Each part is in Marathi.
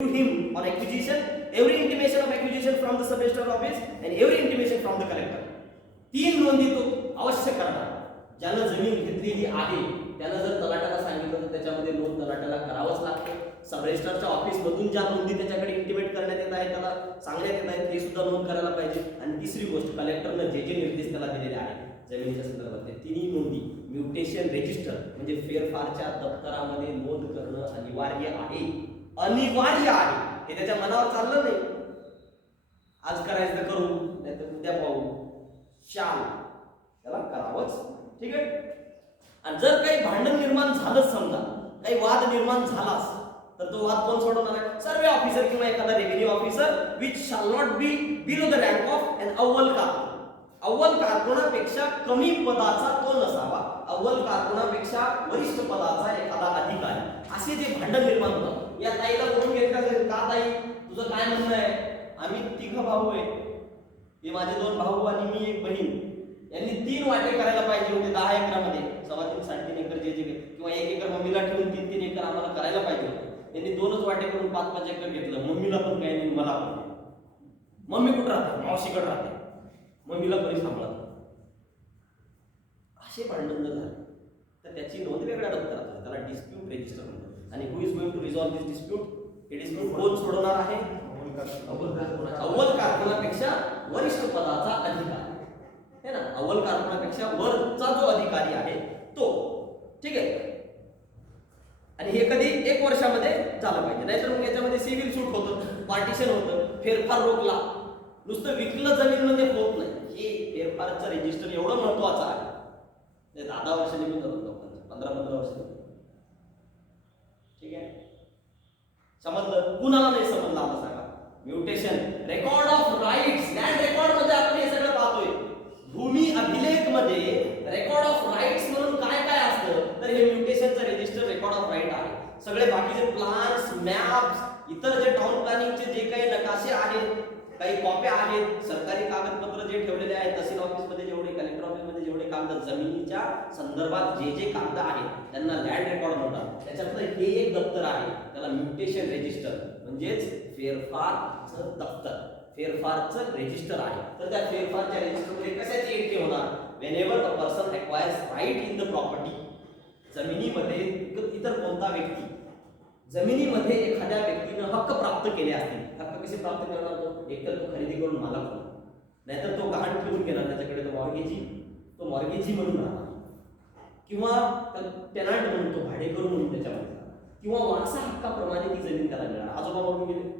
him on acquisition, every intimation of acquisition from the sub registrar office and every intimation from the collector. 3 नोंदी तो अवश्य करणार. ज्यानं जमीन घेतलेली आहे त्यानं जर तलाट्याला सांगितलं तर त्याच्यामध्ये नोंद तलाट्याला करावंच लागते. सब रजिस्ट्रारच्या ऑफिस मधून ज्या नोंदी त्याच्याकडे इंटिमेट करण्यात येत आहेत त्याला सांगण्यात येत आहेत ते सुद्धा नोंद करायला पाहिजे. आणि तिसरी गोष्ट कलेक्टरनं जे निर्देश त्याला दिलेले आहेत जमिनीच्या संदर्भातले तिन्ही नोंदी म्युटेशन रजिस्टर म्हणजे फेरफारच्या दप्तरामध्ये नोंद करणं अनिवार्य आहे. अनिवार्य आहे. हे त्याच्या मनावर चाललं नाही. आज करायचं तर करू नाही तर उद्या पाहू. शाल त्याला करावंच. ठीक आहे. आणि जर काही भांडण निर्माण झालंच समजा काही वाद निर्माण झालाच तर तो वाद कोण सोडवणार आहे? सर्वे ऑफिसर किंवा एखादा revenue officer which shall not be below the rank of an अव्वल कारकुन. अव्वल कारकुनापेक्षा कमी पदाचा तो नसावा. अव्वल कारकुनापेक्षा वरिष्ठ पदाचा एखादा अधिकारी. असे जे भांडण निर्माण होतात या ताईला बोलून घेतलं का ताई तुझं काय म्हणणं आहे? आम्ही 3 भाऊ आहे. हे माझे 2 भाऊ आणि मी एक बहीण. यांनी 3 वाटे करायला पाहिजे होते 10 एकरामध्ये. 3.5 3.5 एकर जे किंवा 1 एकर मम्मीला ठेवून 3 एकर आम्हाला करायला पाहिजे होते. यांनी 2च वाटे करून 5 एकर घेतलं. मम्मीला पण काही नाही मला पण नाही. मम्मी कुठं राहते? मावशीकडे राहते. मम्मीला कोणी सांभाळत. असे भांडण झाले तर त्याची नोंद वेगळ्या दप्तरात होते. त्याला डिस्प्यूट रजिस्टर म्हणतात. आणि who is going to resolve this dispute? हे डिस्प्यूट कोण सोडवणार आहे? अव्वल कारकुनापेक्षा वरिष्ठ पदाचा अधिकारी है ना. अव्वल कारकुनापेक्षा वरचा जो अधिकारी आहे तो. ठीक आहे. आणि हे कधी 1 वर्षामध्ये झालं पाहिजे. नाहीतर मग याच्यामध्ये सिव्हिल सूट होतं, पार्टिशन होतं, फेरफार रोखला. नुसतं विकलं जमीन म्हणजे होत नाही. हे फेरफारचं रजिस्टर एवढं महत्वाचं आहे. 10 वर्ष निघून जातात लोकांचं, 15 वर्ष. ठीक आहे. समजलं? कुणाला नाही समजलं आता सांगा. Mutation record of rights land record मध्ये आपण हे सगळं पाहतोय. भूमी अभिलेख मध्ये रेकॉर्ड ऑफ राईट्स म्हणून काय काय असतं तर हे म्युटेशनचं रजिस्टर रेकॉर्ड ऑफ राईट आहे. सगळे बाकीचे प्लान्स मॅप्स इतर जे टाउन प्लॅनिंगचे जे काही नकाशे आहेत काही कॉप्या आहेत सरकारी कागदपत्र जे ठेवलेले आहेत तहसील ऑफिसमध्ये जेवढे कलेक्टर ऑफिसमध्ये जेवढे कागद जमिनीच्या संदर्भात जे कागद आहेत त्यांना लँड रेकॉर्ड म्हणतात. त्याच्यातलं हे एक दप्तर आहे त्याला म्युटेशन रजिस्टर म्हणजेच फेरफारचं दप्तर. फेरफारचं रजिस्टर आहे. तर त्या फेरफारच्या रजिस्टरमध्ये कशाची एंट्री होणार? Whenever a person acquires right in the property. जमिनीमध्ये इतर कोणता व्यक्ती जमिनीमध्ये एखाद्या व्यक्तीनं हक्क प्राप्त केले असतील. हक्क कसे प्राप्त करणार तो? एकतर तो खरेदी करून मालक होणार नाहीतर तो गहाण ठेवून घेणार त्याच्याकडे तो मॉर्गेजी म्हणून राहणार किंवा टेनांट म्हणून तो भाडेकरू म्हणून त्याच्यामध्ये किंवा वारसा हक्काप्रमाणे ती जमीन त्याला मिळणार. आजोबा मरून गेले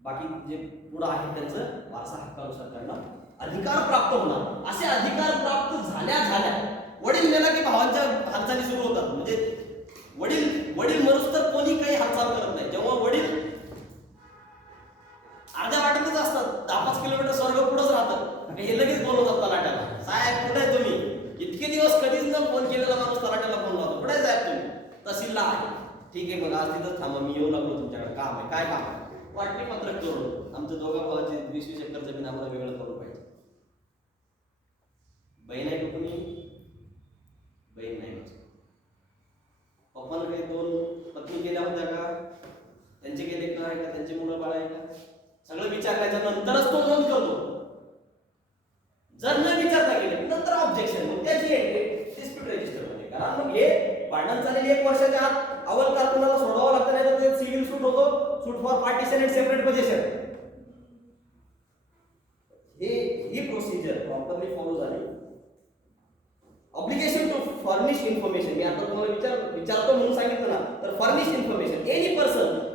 बाकी जे पुढं आहे त्यांचं वारसा हक्कानुसार त्यांना अधिकार प्राप्त होणार. असे अधिकार प्राप्त झाल्या वडील मेला की भावांच्या हालचाली सुरू होतात. म्हणजे वडील मरुस तर कोणी काही हालचाल करत नाही. जेव्हा वडील अर्ध्या वाटेतच असतात 10-5 किलोमीटर स्वर्ग पुढंच राहतात हे लगेच बोलवतात तलाट्याला. साहेब कुठे आहे तुम्ही? इतके दिवस कधीच न फोन केलेला माणूस तलाट्याला फोन लावतो. कुठे आहे साहेब तुम्ही? तहसीलला आहे. ठीक आहे मग आज तिथंच थांबा मी येऊ लागलो तुमच्याकडे. काम आहे. काय काम आहे? वाटणी पत्रक जोडून आमचं 2 भावाची 20-20 एकर जमीन आम्हाला वेगळं करून पाहिजे. बहीण आहे कुठून? बहीण नाही. पप्पानं काही 2 पत्नी केल्या होत्या का? त्यांचे केले का? त्यांचे मुलं बाळ आहे का? सगळं विचारल्याच्या नंतरच तो नोंद करतो. जर न विचारता गेले नंतर ऑब्जेक्शन मग त्याची डिस्प्यूट रजिस्टर मध्ये करा. मग हे भांडण चाललेली 1 वर्षाच्या आत अव्वल कारकुनाला सोडवावं लागतं नाही तर ते सिव्हिल सूट होतो. Suit for partition and separate position. ही प्रोसिजर प्रॉपरली फॉलो झाली. Obligation to furnish information. मी आता तुम्हाला विचारतो म्हणून सांगितलं ना तर furnish information. Any person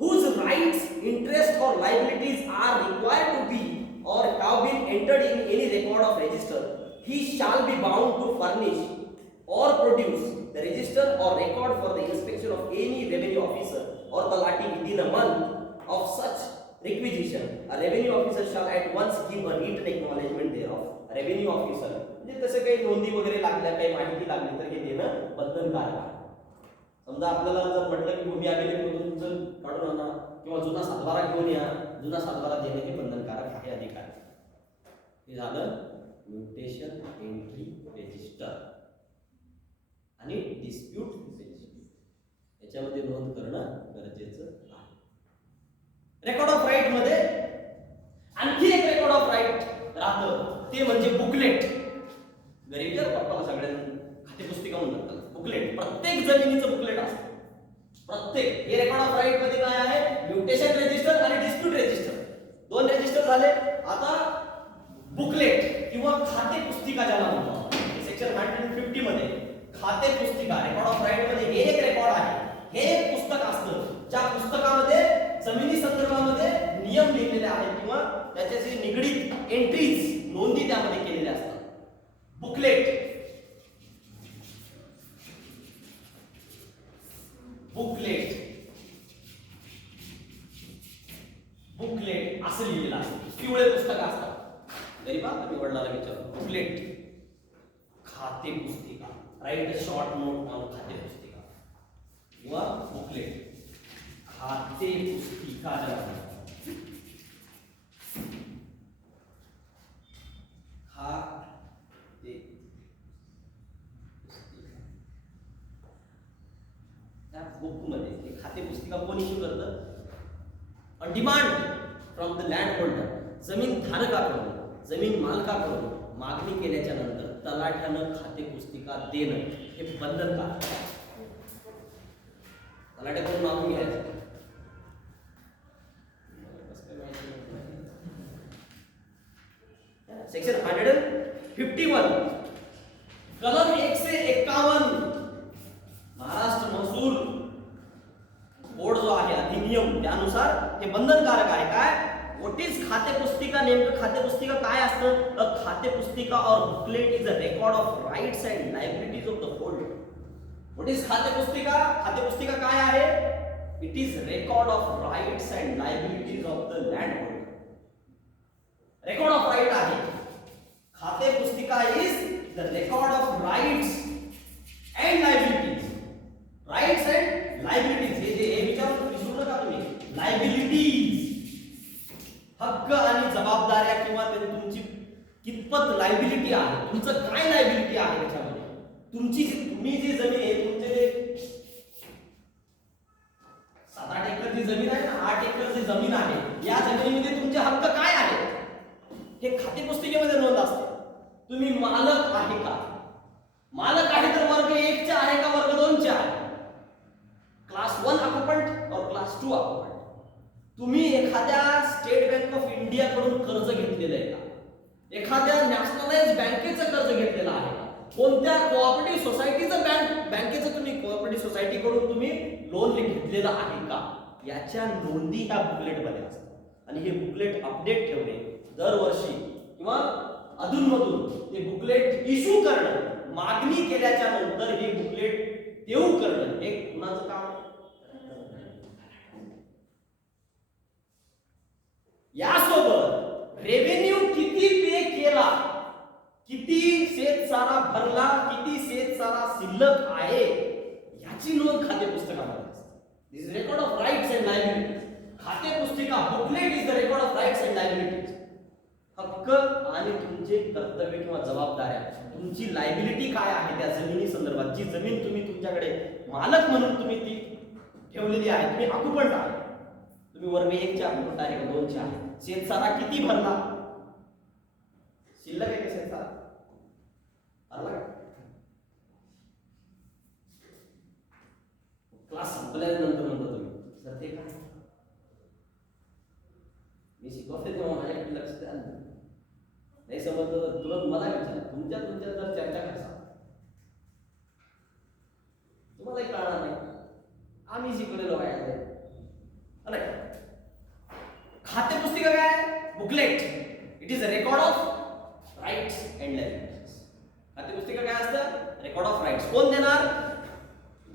whose rights, interests or liabilities are required to be or have been entered in any record of register, he shall be bound to furnish or produce the register or record for the inspection of any revenue officer or talati within a month of such requisition. A revenue officer shall at once give a written acknowledgement thereof. A revenue officer म्हणजे तसे काही नोंदी वगैरे लागल्या काही माहिती लागली तर हे देणं बंधनकारक आहे. समजा आपल्याला जर म्हटलं की भूमी अभिलेखमधून काढून आणा किंवा जुना सातबारा घेऊन या जुना सातबारा देणे हे बंधनकारक आहे अधिकार. हे झालं म्युटेशन एंट्री रजिस्टर आणि डिस्प्यूट रजिस्टर. याच्यामध्ये नोंद करणं गरजेचं आहे. रेकॉर्ड ऑफ राईट मध्ये आणखी एक रेकॉर्ड ऑफ राईट राहतं, ते म्हणजे बुकलेट. घरी विचार पप्पाला सगळ्यांना खाते पुस्तिका म्हणतात बुकलेट. प्रत्येक जमिनीचं बुकलेट असतं. प्रत्येक हे रेकॉर्ड ऑफ राईट मध्ये काय आहे, म्युटेशन रजिस्टर आणि डिस्प्यूट रजिस्टर, दोन रजिस्टर झाले. आता बुकलेट किंवा खाते पुस्तिका ज्याला म्हणतो सेक्शन 150 मध्ये खाते पुस्तिका रेकॉर्ड ऑफ राईट मध्ये हे एक रेकॉर्ड आहे. हे एक पुस्तक असतं ज्या पुस्तकामध्ये जमिनी संदर्भामध्ये नियम लिहिलेले आहेत किंवा त्याच्याशी निगडीत एंट्रीज नोंदी त्यामध्ये केलेल्या असतात. बुकलेट बुकलेट बुकलेट असं लिहिलेलं असतं. पिवळे पुस्तक असतात. गरीबा तुम्ही वडिलांना विचारा बुकलेट खाते पुस्तिका, right a short note on खाते पुस्तिका किंवा बुकलेट खाते पुस्तिका खाते त्या बुक मध्ये खाते पुस्तिका कोण इश्यू करतं, on demand from the land holder. जमीन धारकाकडून जमीन मालकाकडून मागणी केल्याच्या नंतर तलाठ्यानं खाते पुस्तिका देणं हे बंधनकारक आहे. तलाठ्याकडून मागून घ्यायचं. सेक्शन 151 कलम 151 महाराष्ट्र महसूल बोर्ड जो आहे अधिनियम त्यानुसार हे बंधनकारक आहे. काय व्हॉट इज खाते पुस्तिका, नेमकं खाते पुस्तिका काय असतं. अ खाते पुस्तिका और booklet is a record of rights and liabilities of the holder. What is खाते पुस्तिका, खाते पुस्तिका काय आहे, it is record of rights and liabilities of the land holder. Record of right आहे. खाते पुस्तिका is the record of rights and liabilities. Rights and liabilities हे विचारून विसरू नका तुम्ही. लायबिलिटीज हक्क आणि जबाबदाऱ्या किंवा तुमची कितपत लायबिलिटी आहे, तुमचं काय लायबिलिटी आहे त्याच्यामध्ये. तुमची तुम्ही जी जमीन आहे, तुमचे जे 7-8 एकर जी जमीन आहे ना, 8 एकर जी जमीन आहे, या जमिनीमध्ये तुमचे हक्क काय आहेत हे खाते पुस्तिकेमध्ये नोंद असते. तुम्ही मालक आहे का, मालक आहे तर वर्ग 1 चे आहे का वर्ग 2 चे आहे, क्लास 1 ऑक्युपंट और क्लास 2 ऑक्युपंट. तुम्ही एखाद्या स्टेट बँक ऑफ इंडिया कडून कर्ज घेतलेलं आहे का, एखाद्या नॅशनलाइज बँकेचं कर्ज घेतलेलं आहे का, कोणत्या कोऑपरेटिव्ह सोसायटीचं बँकेचं तुम्ही कोऑपरेटिव्ह सोसायटी कडून तुम्ही लोन घेतलेलं आहे का, याच्या नोंदी ह्या बुकलेट मध्ये असतात. आणि हे बुकलेट अपडेट ठेवणे दरवर्षी किंवा अधूनमधून ते बुकलेट इश्यू करणं, मागणी केल्याच्या नंतर हे बुकलेट देऊ करणं हे कुणाचं काम आहे. यासोबत रेव्हेन्यू किती पे केला, किती शेतसारा भरला, किती शेतसारा शिल्लक आहे याची नोंद खाते पुस्तकामध्ये असते. This is record of rights and liabilities. खाते पुस्तिका booklet is the record of rights and liabilities. हक्क आणि तुमचे कर्तव्य किंवा जबाबदाऱ्या, तुमची लायबिलिटी काय आहे त्या जमिनी संदर्भात. जी जमीन तुम्ही तुमच्याकडे मालक म्हणून तुम्ही ती ठेवलेली आहे, तुम्ही ऑक्युपंट आहे, तुम्ही वर्ग 1 चे ऑक्युपंट आहे का 2 चे आहे, शेतसारा किती भरला, शिल्लक आहे का शेतसारा भरला का. क्लास संपल्यानंतर म्हणतो तुम्ही सर ते काय मी शिकवते तेव्हा माझ्याकडे लक्ष द्या, नाही समजलं तर तुरंत मला विचारा. तुमच्या जर चर्चा कसा तुम्हाला कळणार नाही, आम्ही शिकवलेलो आहे. खाते पुस्तिका काय, booklet it is a record of rights and liabilities. खाते पुस्तिका काय असतं, रेकॉर्ड ऑफ राइट्स. कोण देणार,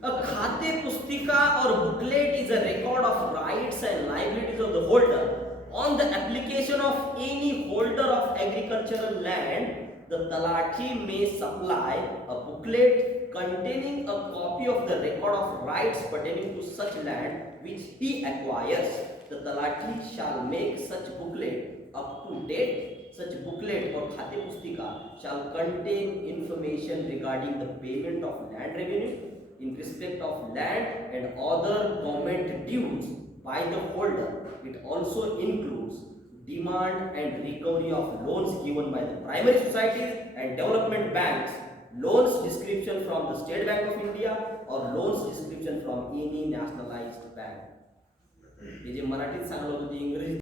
अ खाते पुस्तिका और booklet is a record of rights and liabilities of the holder on the application of any holder of agricultural land. The Talati may supply a booklet containing a copy of the record of rights pertaining to such land which he acquires. The Talati shall make such booklet up to date. Such booklet or khate pustika shall contain information regarding the payment of land revenue in respect of land and other government dues by the holder. It also includes demand and recovery of loans given by the primary societies and development banks, loans description from the State Bank of India or loans description from any nationalized bank. हे जे मराठीत सांगलं होतं ते इंग्रजीत